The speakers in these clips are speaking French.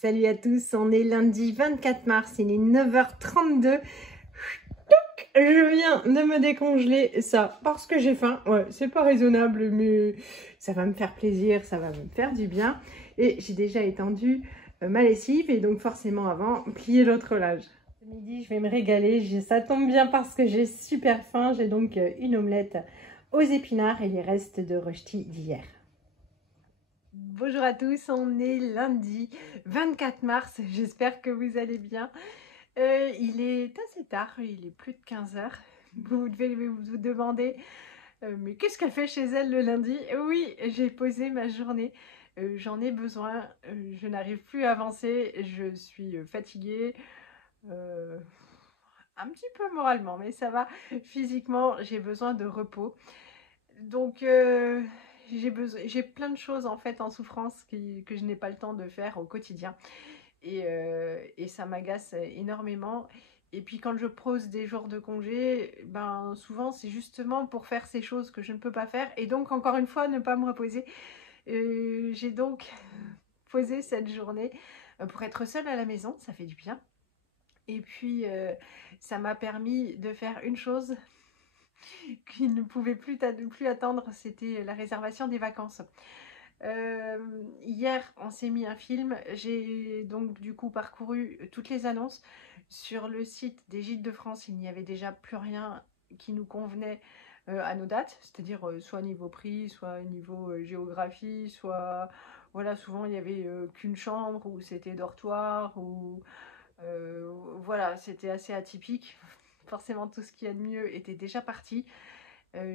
Salut à tous, on est lundi 24 mars, il est 9h32. Je viens de me décongeler ça parce que j'ai faim. Ouais, c'est pas raisonnable, mais ça va me faire plaisir, ça va me faire du bien. Et j'ai déjà étendu ma lessive et donc forcément avant, plier l'autre linge. Ce midi, je vais me régaler. Ça tombe bien parce que j'ai super faim. J'ai donc une omelette aux épinards et les restes de rösti d'hier. Bonjour à tous, on est lundi 24 mars, j'espère que vous allez bien. Il est assez tard, il est plus de 15 h. Vous devez vous demander, mais qu'est-ce qu'elle fait chez elle le lundi? Oui, j'ai posé ma journée, j'en ai besoin, je n'arrive plus à avancer, je suis fatiguée, un petit peu moralement, mais ça va. Physiquement, j'ai besoin de repos. Donc, j'ai plein de choses en fait en souffrance que je n'ai pas le temps de faire au quotidien. Et ça m'agace énormément. Et puis quand je pose des jours de congé, ben souvent c'est justement pour faire ces choses que je ne peux pas faire. Et donc encore une fois, ne pas me reposer. J'ai donc posé cette journée pour être seule à la maison, ça fait du bien. Et puis ça m'a permis de faire une chose qui ne pouvait plus attendre, c'était la réservation des vacances. Hier, on s'est mis un film. J'ai donc du coup parcouru toutes les annonces. Sur le site des Gîtes de France, il n'y avait déjà plus rien qui nous convenait à nos dates, c'est-à-dire soit niveau prix, soit niveau géographie, soit voilà, souvent il n'y avait qu'une chambre ou c'était dortoir ou voilà, c'était assez atypique. Forcément, tout ce qu'il y a de mieux était déjà parti.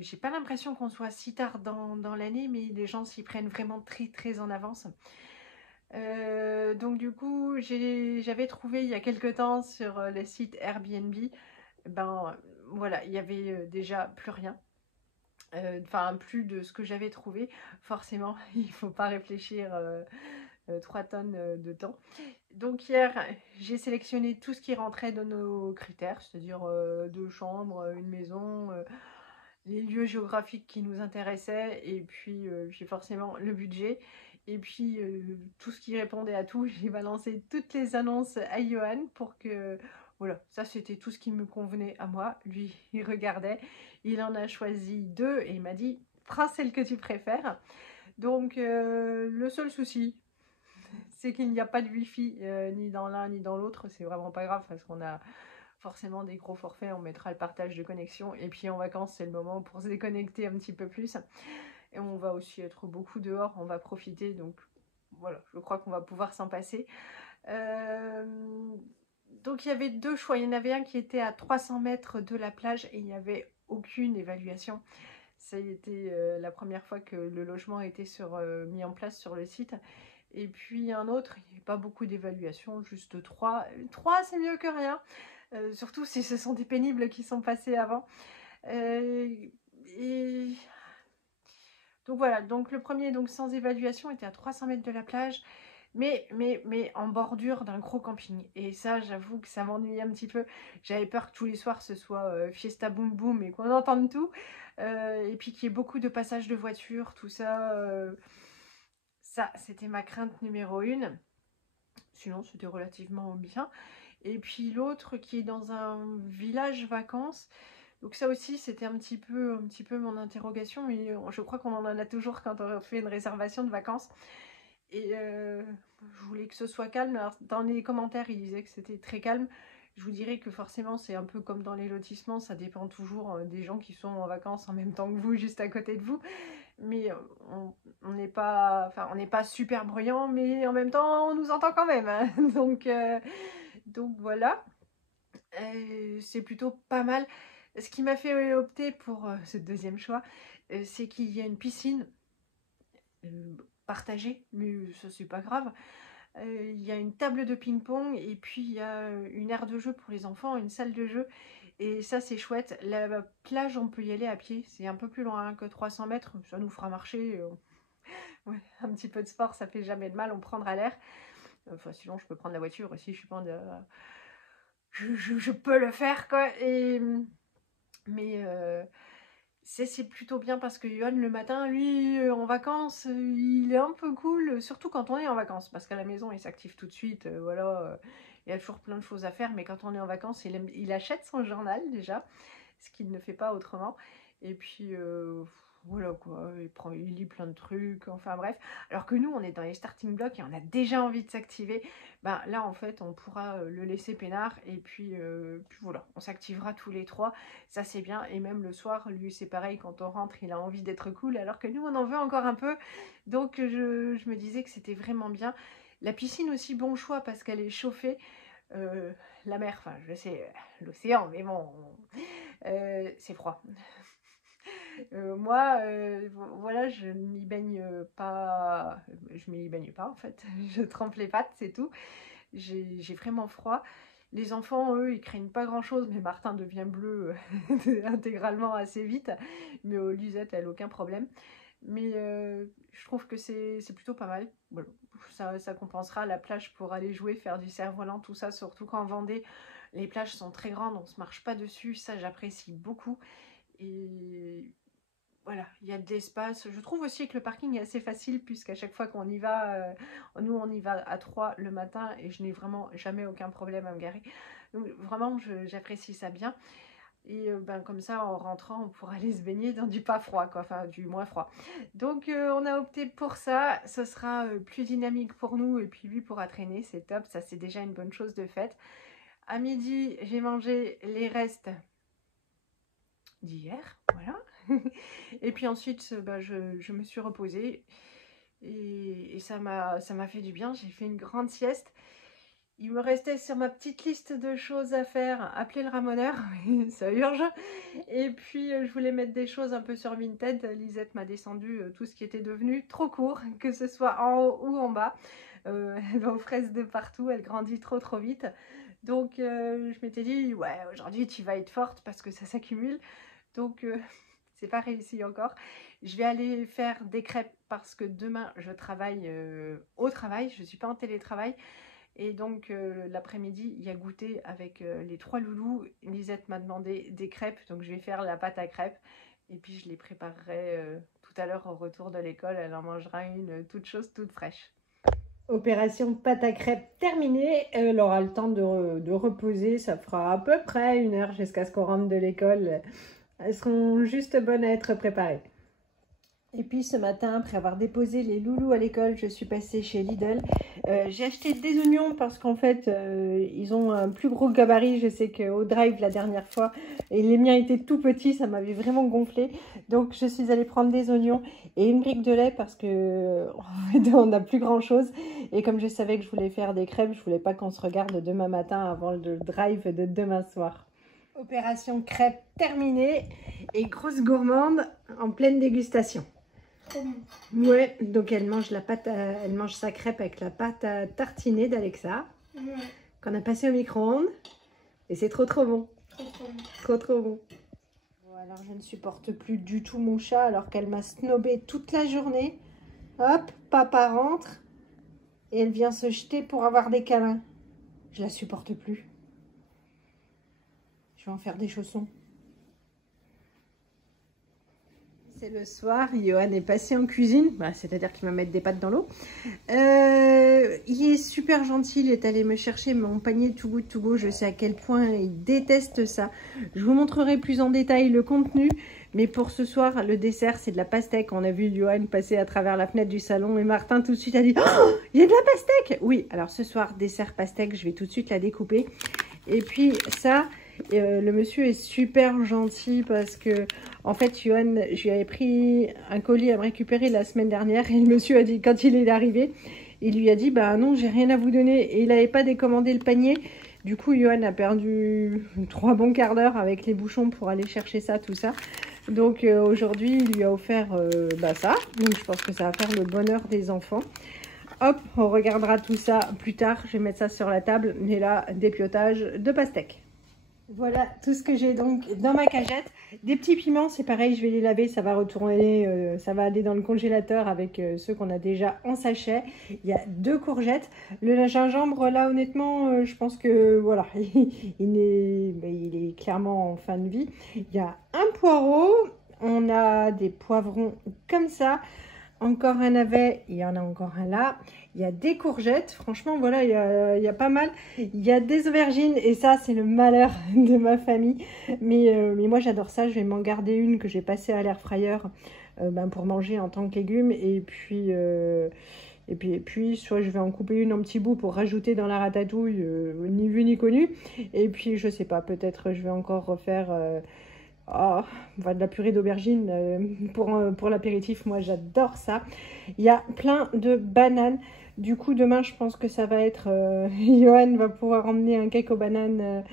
J'ai pas l'impression qu'on soit si tard dans l'année, mais les gens s'y prennent vraiment très très en avance. Donc du coup, j'avais trouvé il y a quelque temps sur le site Airbnb, ben voilà, il y avait déjà plus rien. Enfin, plus de ce que j'avais trouvé. Forcément, il ne faut pas réfléchir 3 tonnes de temps. Donc hier, j'ai sélectionné tout ce qui rentrait dans nos critères, c'est-à-dire 2 chambres, une maison, les lieux géographiques qui nous intéressaient et puis forcément le budget. Et puis tout ce qui répondait à tout, j'ai balancé toutes les annonces à Johan pour que voilà, ça c'était tout ce qui me convenait à moi. Lui, il regardait, il en a choisi 2 et il m'a dit prends celle que tu préfères. Donc le seul souci, c'est qu'il n'y a pas de wifi ni dans l'un ni dans l'autre. C'est vraiment pas grave parce qu'on a forcément des gros forfaits, on mettra le partage de connexion. Et puis en vacances, c'est le moment pour se déconnecter un petit peu plus. Et on va aussi être beaucoup dehors, on va profiter. Donc voilà, je crois qu'on va pouvoir s'en passer. Donc il y avait 2 choix. Il y en avait un qui était à 300 mètres de la plage et il n'y avait aucune évaluation. Ça a été la première fois que le logement a été mis en place sur le site. Et puis un autre, il n'y avait pas beaucoup d'évaluation, juste 3. 3, c'est mieux que rien. Surtout si ce sont des pénibles qui sont passés avant. Et donc voilà, donc le premier, donc sans évaluation, était à 300 mètres de la plage, mais en bordure d'un gros camping. Et ça, j'avoue que ça m'ennuyait un petit peu. J'avais peur que tous les soirs ce soit fiesta boum boum et qu'on entende tout. Et puis qu'il y ait beaucoup de passages de voitures, tout ça. Ça, c'était ma crainte numéro 1. Sinon, c'était relativement bien. Et puis l'autre qui est dans un village vacances. Donc ça aussi, c'était un petit peu mon interrogation. Mais je crois qu'on en a toujours quand on fait une réservation de vacances. Et je voulais que ce soit calme. Alors, dans les commentaires, ils disaient que c'était très calme. Je vous dirais que forcément, c'est un peu comme dans les lotissements. Ça dépend toujours des gens qui sont en vacances en même temps que vous, juste à côté de vous. Mais on n'est pas, enfin, on n'est pas super bruyant, mais en même temps, on nous entend quand même, hein. Donc voilà, c'est plutôt pas mal. Ce qui m'a fait opter pour ce deuxième choix, c'est qu'il y a une piscine partagée, mais ça c'est pas grave. Il y a une table de ping-pong et puis il y a une aire de jeu pour les enfants, une salle de jeu. Et ça c'est chouette. La plage, on peut y aller à pied. C'est un peu plus loin que 300 mètres. Ça nous fera marcher. Ouais, un petit peu de sport, ça fait jamais de mal. On prendra l'air. Enfin, sinon, je peux prendre la voiture aussi. Je suis pas de... je peux le faire, quoi. Mais c'est plutôt bien parce que Johan, le matin, lui, en vacances, il est un peu cool, surtout quand on est en vacances, parce qu'à la maison, il s'active tout de suite, voilà, il y a toujours plein de choses à faire, mais quand on est en vacances, il achète son journal déjà, ce qu'il ne fait pas autrement, et puis voilà quoi, il lit plein de trucs, enfin bref, alors que nous, on est dans les starting blocks et on a déjà envie de s'activer, ben là, en fait, on pourra le laisser peinard, et puis voilà, on s'activera tous les trois. Ça c'est bien, et même le soir, lui c'est pareil, quand on rentre, il a envie d'être cool, alors que nous on en veut encore un peu. Donc je me disais que c'était vraiment bien. La piscine aussi, bon choix, parce qu'elle est chauffée. La mer, enfin je sais, l'océan, mais bon, c'est froid. Moi, voilà, je m'y baigne pas, je m'y baigne pas en fait, je trempe les pattes, c'est tout. J'ai vraiment froid. Les enfants, eux, ils craignent pas grand-chose, mais Martin devient bleu intégralement assez vite. Mais Lisette, elle, aucun problème. Mais je trouve que c'est plutôt pas mal. Voilà. Ça compensera la plage pour aller jouer, faire du cerf-volant, tout ça, surtout qu'en Vendée, les plages sont très grandes, on se marche pas dessus. Ça, j'apprécie beaucoup. Et voilà, il y a de l'espace. Je trouve aussi que le parking est assez facile puisqu'à chaque fois qu'on y va, nous on y va à 3 le matin et je n'ai vraiment jamais aucun problème à me garer. Donc vraiment, j'apprécie ça bien. Et ben, comme ça, en rentrant, on pourra aller se baigner dans du pas froid, quoi, enfin du moins froid. Donc on a opté pour ça. Ce sera plus dynamique pour nous et puis lui pourra traîner, c'est top. Ça, c'est déjà une bonne chose de faite. À midi, j'ai mangé les restes d'hier, voilà. Et puis ensuite, bah, je me suis reposée et ça m'a fait du bien. J'ai fait une grande sieste. Il me restait sur ma petite liste de choses à faire, appeler le ramoneur, ça urge. Et puis je voulais mettre des choses un peu sur Vinted. Lisette m'a descendu tout ce qui était devenu trop court, que ce soit en haut ou en bas. Elle va aux fraises de partout, elle grandit trop vite. Donc je m'étais dit, ouais, aujourd'hui tu vas être forte parce que ça s'accumule. Donc c'est pas réussi encore. Je vais aller faire des crêpes parce que demain je travaille au travail, je ne suis pas en télétravail. Et donc l'après-midi, il y a goûter avec les 3 loulous. Lisette m'a demandé des crêpes, donc je vais faire la pâte à crêpes. Et puis je les préparerai tout à l'heure au retour de l'école. Elle en mangera une toute chose, toute fraîche. Opération pâte à crêpes terminée. Elle aura le temps de reposer. Ça fera à peu près 1 heure jusqu'à ce qu'on rentre de l'école. Elles seront juste bonnes à être préparées. Et puis ce matin, après avoir déposé les loulous à l'école, je suis passée chez Lidl. J'ai acheté des oignons parce qu'en fait, ils ont un plus gros gabarit. Je sais qu'au drive, la dernière fois, et les miens étaient tout petits, ça m'avait vraiment gonflé. Donc je suis allée prendre des oignons et une brique de lait parce que on n'a plus grand chose. Et comme je savais que je voulais faire des crêpes, je voulais pas qu'on se regarde demain matin avant le drive de demain soir. Opération crêpes terminée et grosse gourmande en pleine dégustation. Ouais, donc elle mange elle mange sa crêpe avec la pâte à tartiner d'Alexa, qu'on a passé au micro-ondes, et c'est trop bon. Trop bon. Bon, alors je ne supporte plus du tout mon chat alors qu'elle m'a snobé toute la journée. Hop, papa rentre et elle vient se jeter pour avoir des câlins. Je la supporte plus. Je vais en faire des chaussons. C'est le soir, Johan est passé en cuisine, c'est-à-dire qu'il va mettre des pâtes dans l'eau. Il est super gentil, il est allé me chercher mon panier Too Good To Go. Je sais à quel point il déteste ça. Je vous montrerai plus en détail le contenu, mais pour ce soir, le dessert, c'est de la pastèque. On a vu Johan passer à travers la fenêtre du salon et Martin tout de suite a dit « Oh, il y a de la pastèque !» Oui, alors ce soir, dessert pastèque, je vais tout de suite la découper. Et puis ça... le monsieur est super gentil parce que en fait Johan, je lui avais pris un colis à me récupérer la semaine dernière et le monsieur a dit, quand il est arrivé, il lui a dit bah non, j'ai rien à vous donner, et il n'avait pas décommandé le panier. Du coup Johan a perdu 3 bons quarts d'heure avec les bouchons pour aller chercher ça, tout ça. Donc aujourd'hui il lui a offert ça, donc je pense que ça va faire le bonheur des enfants. Hop, on regardera tout ça plus tard, je vais mettre ça sur la table, mais là, dépiotage de pastèque. Voilà tout ce que j'ai donc dans ma cagette. Des petits piments, c'est pareil, je vais les laver, ça va retourner, ça va aller dans le congélateur avec ceux qu'on a déjà en sachet. Il y a 2 courgettes. Le gingembre, là, honnêtement, je pense que voilà, il est clairement en fin de vie. Il y a un poireau, On a des poivrons comme ça. Encore un navet, il y en a encore un là. Il y a des courgettes, franchement, voilà, il y a pas mal. Il y a des aubergines, et ça, c'est le malheur de ma famille. Mais moi, j'adore ça. Je vais m'en garder une que j'ai passée à l'air fryer pour manger en tant que légume. Et puis, soit je vais en couper une en petits bouts pour rajouter dans la ratatouille, ni vu ni connu. Et puis, je sais pas, peut-être je vais encore refaire... de la purée d'aubergine pour l'apéritif, moi j'adore ça. Il y a plein de bananes. Du coup, demain, je pense que ça va être... Johan va pouvoir emmener un cake aux bananes,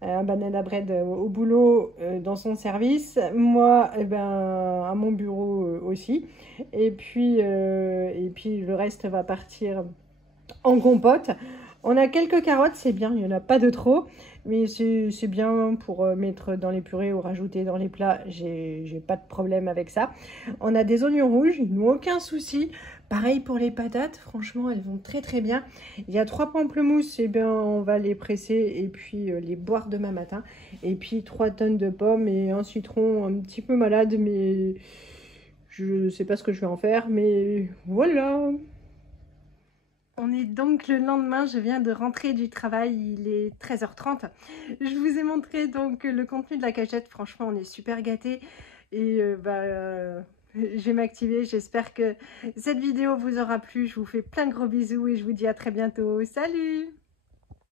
un banana bread au boulot dans son service. Moi, à mon bureau aussi. Et puis le reste va partir en compote. On a quelques carottes, c'est bien, il n'y en a pas de trop. Mais c'est bien pour mettre dans les purées ou rajouter dans les plats. J'ai pas de problème avec ça. On a des oignons rouges, ils n'ont aucun souci. Pareil pour les patates, franchement, elles vont très très bien. Il y a 3 pamplemousses, et bien on va les presser et puis les boire demain matin. Et puis 3 tonnes de pommes et un citron un petit peu malade, mais je sais pas ce que je vais en faire. Mais voilà. On est donc le lendemain, je viens de rentrer du travail, il est 13h30. Je vous ai montré donc le contenu de la cagette, franchement on est super gâtés. Et je vais m'activer, j'espère que cette vidéo vous aura plu. Je vous fais plein de gros bisous et je vous dis à très bientôt. Salut!